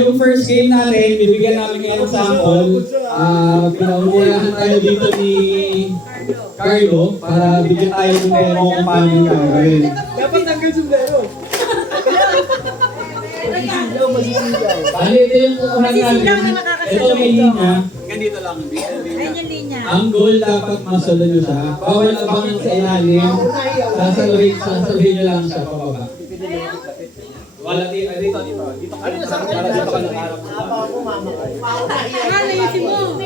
yung first game natin, bibigyan namin kayo ng sample. Pinaunahan tayo dito ni Carlo para bigyan tayo ng demo kung paano yung gagawin. Dapat tanggal sombrero. Bali, ito yung kukuhan natin. Ito may linya. Ganito lang. Ayun yung linya. Ang goal dapat masunod nyo siya. Bawal abangan sa ilalim. Sasaluhin nyo lang siya pababa. Wala dito. Ano sa para dito ka nakaharap. Ayusin mo.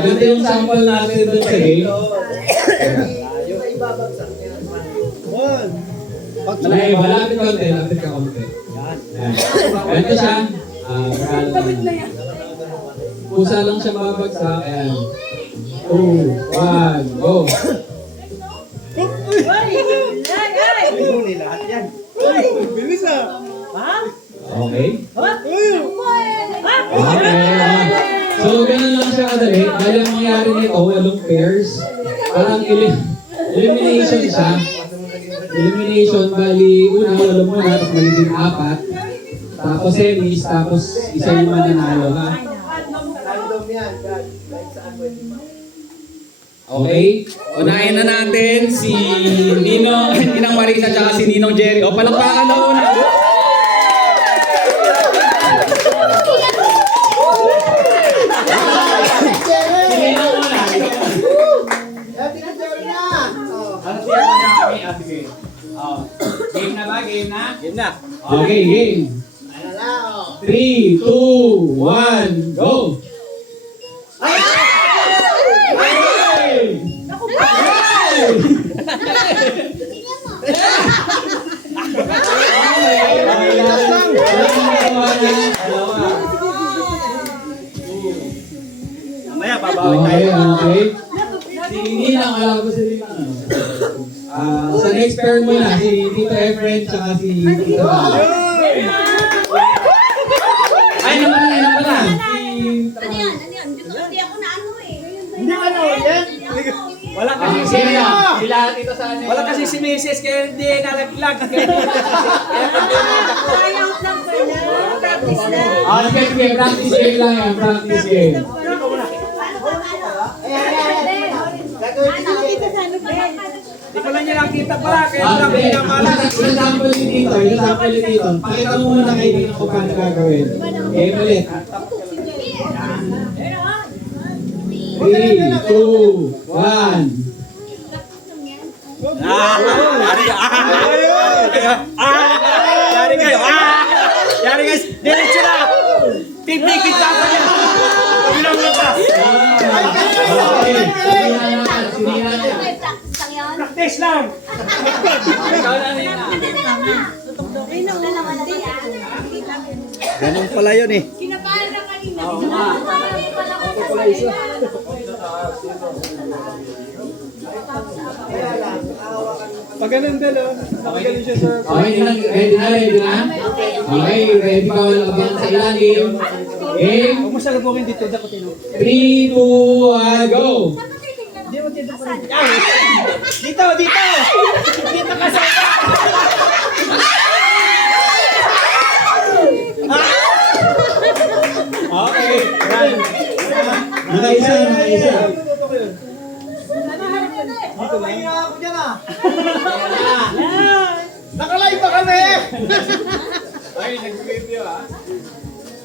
Ganito yung sample natin dun sa game. Ay, malapit konti, lapit ka konti. Yan. Ganito siya. Pusa lang siya mabagsak. Ayan. 2, 1, go! Huli lahat yan. Bilis ah. Okay? So, ganun lang siya kadali. Dahil ang mangyari nito, walong pairs. Parang elimination siya. Elimination, bali, una, walong muna, tapos magiging 4. Tapos semis, tapos isa yung mananalo, ha? Okay? Unahin na natin si Ninang Marisa, tsaka si Ninong Jerry. O, palakpakan na una. Game na ba? Game na? Game na. Okay, game. 3, 2, 1, go! Mamaya, babawi tayo. Okay. Si Ninang, wala ko si Ninang. Sa next pair mo na, si Tito Efren, tsaka si Tito Bala. Ay, naman pala. Ano yan? Hindi ako na ano eh. Hindi ka na ulit. Wala kasi si Sila, Tito Sana. Wala kasi si Mrs. kaya hindi nalaglag. Sayang lang pala. Practice lang. Sige, practice game lang yan, practice game. Nakakita sa ano pa. Hindi ko lang niya nakita pala. Kaya lang pinamalas. Example ni Tito, example ni Tito. Pakita mo muna kay Tito kung paano gagawin. Game ulit. 3, 2, 1. Yari kayo. Yari guys. Diretso na. Pipikit sa ako niya. Bilang mata. Practice lang. Ganun pala yun eh. Kinabahan na kanina. Pag ganun dalo, nakagaling siya sir. Okay, ready na? Okay, ready ka wala abangan sa ilalim. Game. Huwag mo salubungin dito, dakotin mo. 3, 2, 1, go! Dito! Dito ka sa Okay. Nakaisa. Dito lang. Ako dyan ah. Nakalive pa kami! Ay, nag-video ah.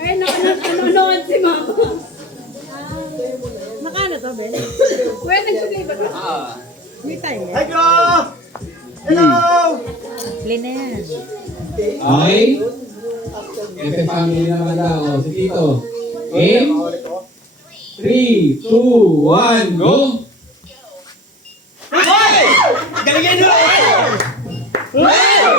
Ay, nanonood si Mama. Nakano to, Ben? Kuya, nagsugay ba to? May tayo. Hi, bro! Hello! Linen. Okay. Ito family naman daw. Si Tito. Game. 3, 2, 1, go! Galingan nyo! Galing!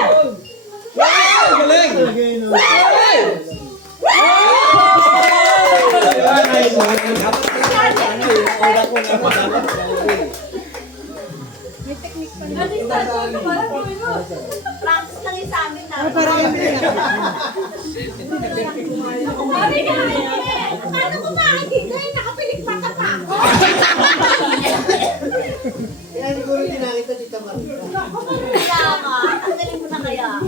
May technique pa na. Practice lang yung sa amin na. Paano ko makikita yung nakapilik mata pa ako? Kaya siguro tinakita si Tamar. Kaya nga, tanggalin mo na kaya.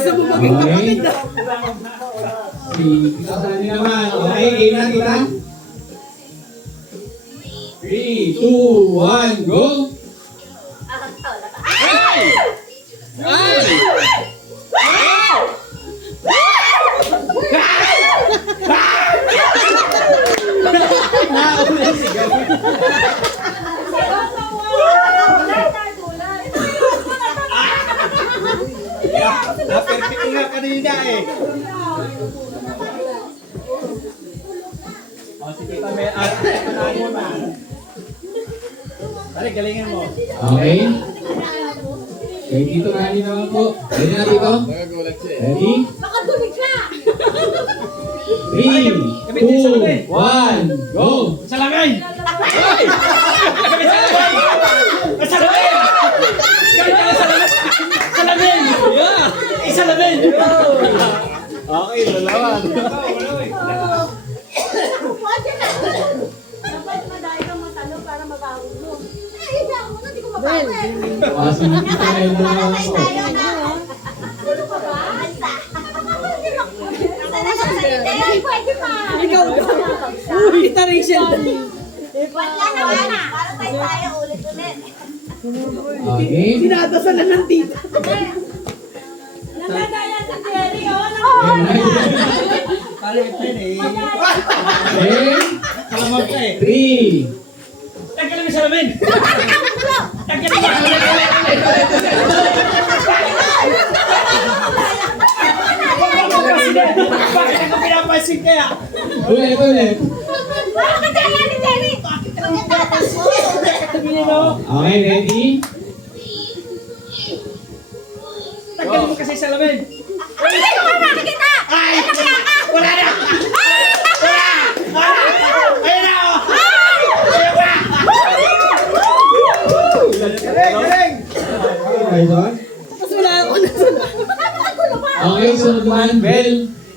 Gusto mo maging kapatid na. Si Tita Sunny naman. Okay, game na kita. 3, 2, 1, go! Na-perfect nga kanina eh. O, sige pa, may panalo mo na. Dali, galingan mo. Okay. Okay, Tito Rani naman po. Ready na dito? Ready? Makatulig ka! 3, 2, 1, go! Salamin! Ay! Kami salamin! Salamin! Kami salamin! Salamin! Yeah! Salamin! Okay, lalawan. Pwede na. Dapat madaya kang matalo para mabawi mo. Hindi ako na, hindi ko mabawi. Si Tita Melda naman po. Ano ka ba? Pwede pa. Ikaw ba? Uy, Tita Rachel. Wala na. Para tayo ulit-ulit. Okay. Dinadasan na ng tita. Nadadaya sa Jerry, oh. Paano ito eh? Okay. Kalamag ka eh. 3. Tanggalin mo salamin! Tanggalin mo! Bakit ako pinapansin kaya? Ulit. Bakit kaya ni Jerry? Okay, ready? Tanggalin mo kasi salamin! Ay, hindi ko makikita! Ay! Wala na! Wala! Ayun na! Ayun na! Galing! Okay, son? Tapos wala ako na. Okay, sunod naman, Bel.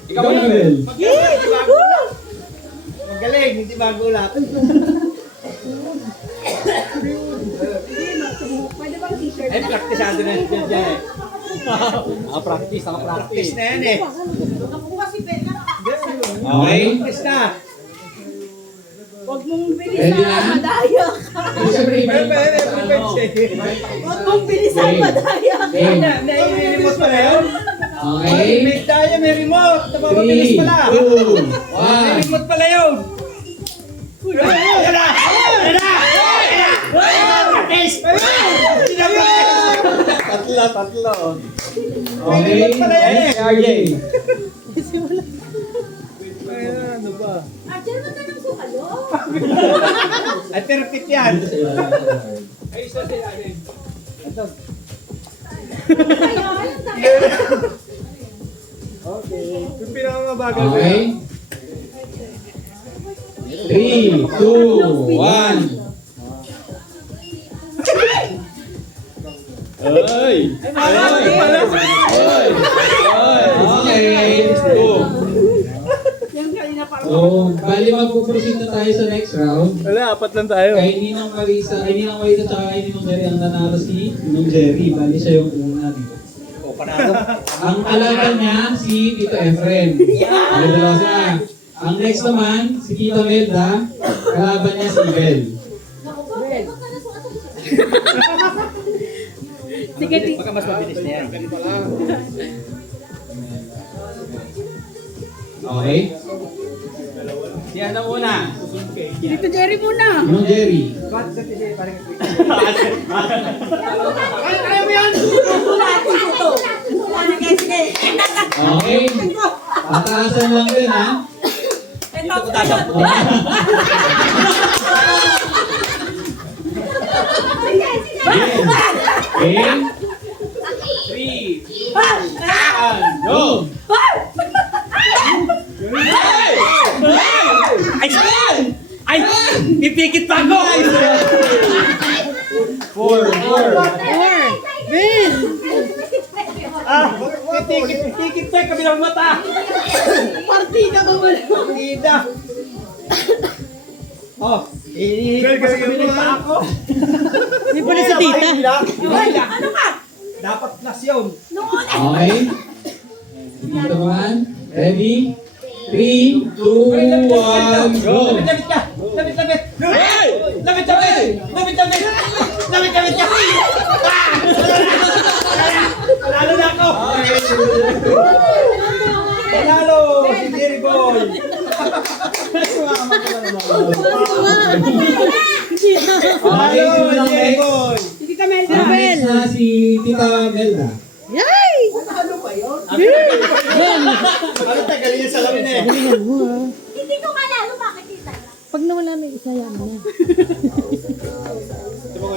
Ikaw na, Bel. Magaling, hindi magulat. Pwede bang t-shirt? Ay, praktisado na dyan dyan eh. Practice na yan eh. Nakuha si Ben na. Okay. Practice na. Huwag mong Ready bilisan, na? madaya ka. Siyempre, Pero Bel. Huwag mong bilisan, madaya ka. Nai-remote pa na yun? Okay. May tayo, may remote. Napapabilis 3, pala. 2, May 1. remote pala yun. Ayan na! Ayan na! Ayan na! Practice! Hindi na practice! Tatlo. Okay. remote pala yan eh. RJ. Ano ba? Ah, dyan mo na ng sukalo. Ay, perfect yan. Ayun, Okay. Kung pinakamabagal ko Okay. 3, 2, 1. Ay! Okay. Go. Yung kanina pa. So, bali magpo-proceed na tayo sa next round. Wala, apat lang tayo. Kay Ninong Marisa tsaka kay Ninong Jerry ang nanalo si Ninong Jerry. Bali siya yung una dito. O, panalo. Ang kalaban niya si Tito Efren. Bali dalawa sila. Ang next naman, si Tita Melda. Kalaban niya si Bel. Sige, Baka mas mabilis na yan. Okay? Yan ang una. Dito Jerry muna. Ninong Jerry. Kaya mo yan! Okay? Tataasan lang din ha. Okay? 3, 1, go! Ay! Pipikit pa ako! 4. Ben! Pipikit pa kabilang mata! Partida ka wala. Partida! Oh, ihihigit pa sa kabilang pa ako. Hindi pa na si tita. Ano ka? Dapat plus yun. Noon Okay? Tito Man. Ready? 3, 2, 1, go! Lapit ka! Lapit! Hey! Lapit! Lapit ka! Panalo na ako! Panalo! Si Jerry Boy! Panalo! Si Jerry Boy! Hindi ka Melda. Ang next na si Tita Melda. Yay! Ano tagal niya sa lamin eh? Galingan mo ha. Hindi ko kalalo makikita. Pag nawala na yung isa yan na.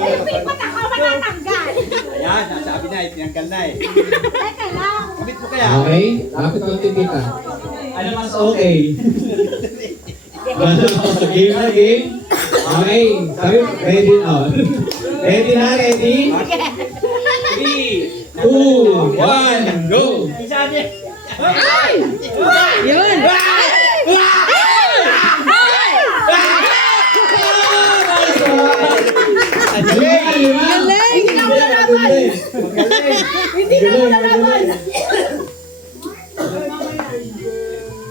Ay, pipat ako matatanggal. Ayan, nasabi na, itinanggal na eh. Teka lang. Kapit mo kaya? Okay? Lapit konti Tita. Ano mas okay? Game na game. Okay. Sabi, ready na. Ready na, ready? 3, 2, 1, go! Isa niya. Yun! Galing! Galing! Hindi na wala naman!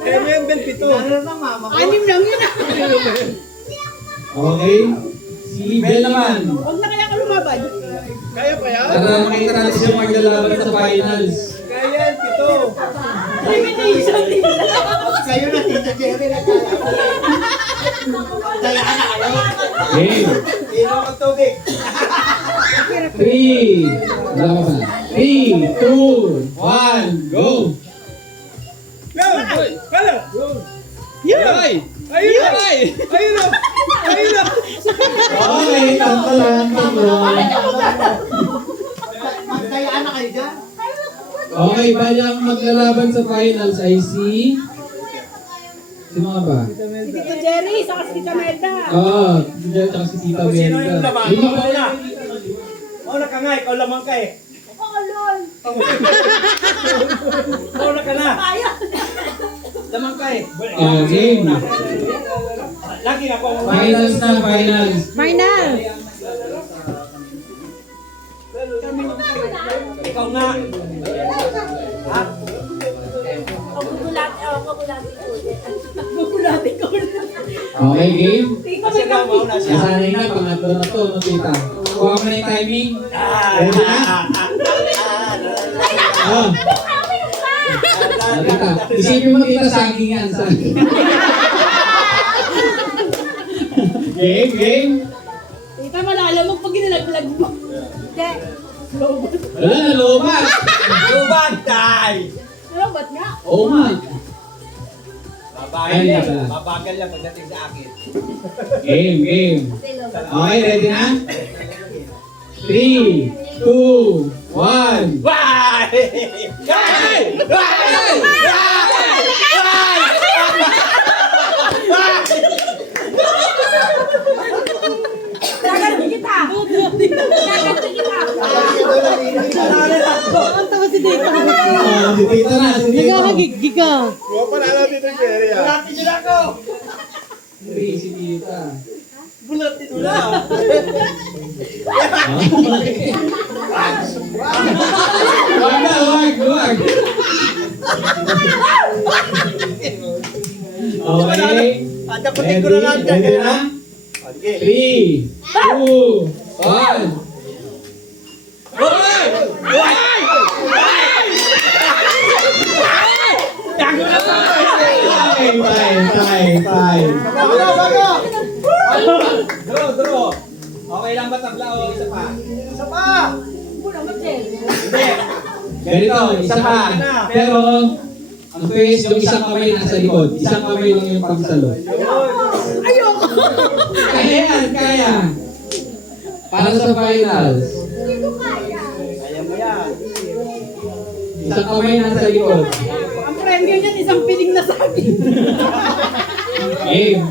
Kaya mo yung belpito. Anim lang yun ah. Okay? Si Bel naman. Huwag na kaya ka lumaban. Kaya pa yan? Para makita natin siya maglalaban sa finals. Kaya yan, pito. Elimination din. Sa'yo na, Tito Jerry. Kaya na kayo. Game! Ino ang tubig. 3, wala ka pa. 3, 2, 1, go! Kala! Yun! Ayun na! Ayun na! Ayun na! Okay, tamtalan, tamtalan. Magkayaan na kayo dyan? Okay, bali ang maglalaban sa finals ay si... Sino nga ba? Si Tito Jerry, saka si Tita Melda. Si Jen tsaka si Tita Sino Melda. yung laban? Lima pa Wala. Mauna ka nga, ikaw lamang ka eh. Oo, lol. Mauna ka na. Ayaw. Lamang ka eh. Game! Lagi ako. Finals na, finals. Final! Ikaw nga. Ha? Bubulati ko. Okay, game? Kasi ka mauna siya. Nasanay na, pangatlo na to, no, tita? Kuha mo na yung timing. Ready na? Tita, isipin mo tita, saging yan. Saging. Game, game. Tita, malala mo pag ginalaglag mo. Hindi. Wala na, lobat. Lubag, tay! Ano, ba't nga? Oo nga. Babagal yan. Babagal yan pagdating sa akin. Game, game. Okay, ready na? 3, 2, 1. Why? Why? Gaganti kita. Gaganti kita. Ang tawa si Tita. Si tita na, si tita. Nagkakagigig ka. Bulati nyo na ako! Si tita. Bulati nyo na! Wag na, wag. Okay. Adakutin ko na lang dyan. Ready na? 3, 2, 1. Time. Draw. Okay lang ba tabla o isa pa? Isa pa! Hindi. Ganito, isa pa. Pero, ang face, yung isang kamay nasa likod. Isang kamay lang yung pangsalo. Ayoko! Kaya yan, kaya. Para sa finals. Hindi ko kaya. Kaya mo yan. Isang kamay nasa likod. Ang premyo niyan, isang piling na saging. Game.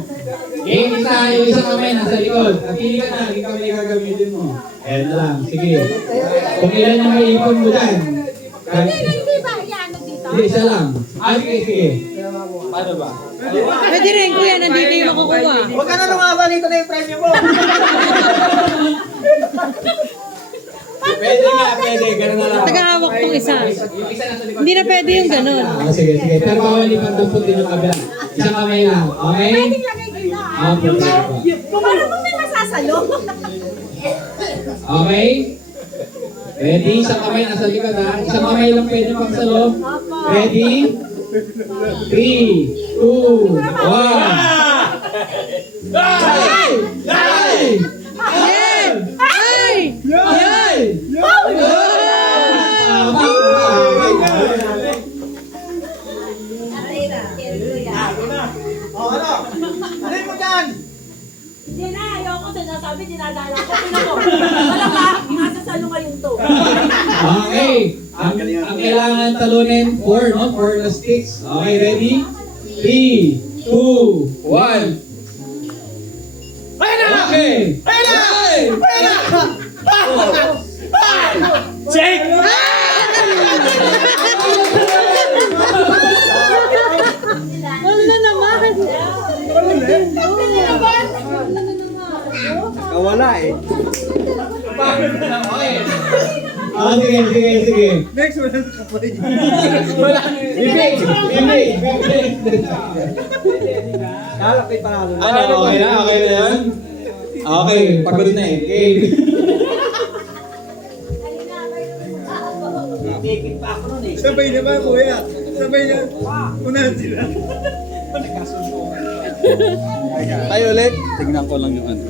Game isa, yung isang kamay nasa likod. Napili ka na, yung kamay gagamitin mo. Ayan na lang, sige. Kung ilan yung may ipon mo dyan. Hindi ba yan dito? Hindi, isa lang. Sige. Paano ba? Pwede rin, kuya, nandito yung makukuha. Huwag ka na lumaban, ito na yung premyo mo. Pwede nga, pwede. Ganun na lang. Tagahawak tong isa. Yung isa nasa likod. Hindi na pwede yung ganun. Sige, sige. Pero bawal ipagdampot din yung kabila. Isang kamay lang. Okay? Pwedeng lagay gila. Opo, opo. Paano mo may masasalo? Okay? Ready? Isang kamay nasa likod ha. Isang kamay lang pwede pagsalo. Ready? 3, 2, 1. Ay! Ay! Ay! Ay! Ay! O ano? Alin mo dyan? Hindi na, ayoko sinasabi, dinadala ko. Tingnan mo. Wala ka, masasalo kayong to. Okay. Ang kailangan talunin, 4, no? 4 na sticks. Okay, ready? 3, 2, 1. Ayun na! Okay. Ayun na! Ay! Ayun na! Check! Ano na naman? Nawala eh. Okay. Ah, sige, sige, sige. Next, wala sa kapatid. Wala. Bibig! Bibig! Bibig! Lalapit panalo. Ano, okay na? Okay na yan? Okay, pagod na eh. Okay. Tikit pa ako nun eh. Sabay naman, kuya. Sabay na. Unahan sila. Tayo ulit. Tignan ko lang yung ano.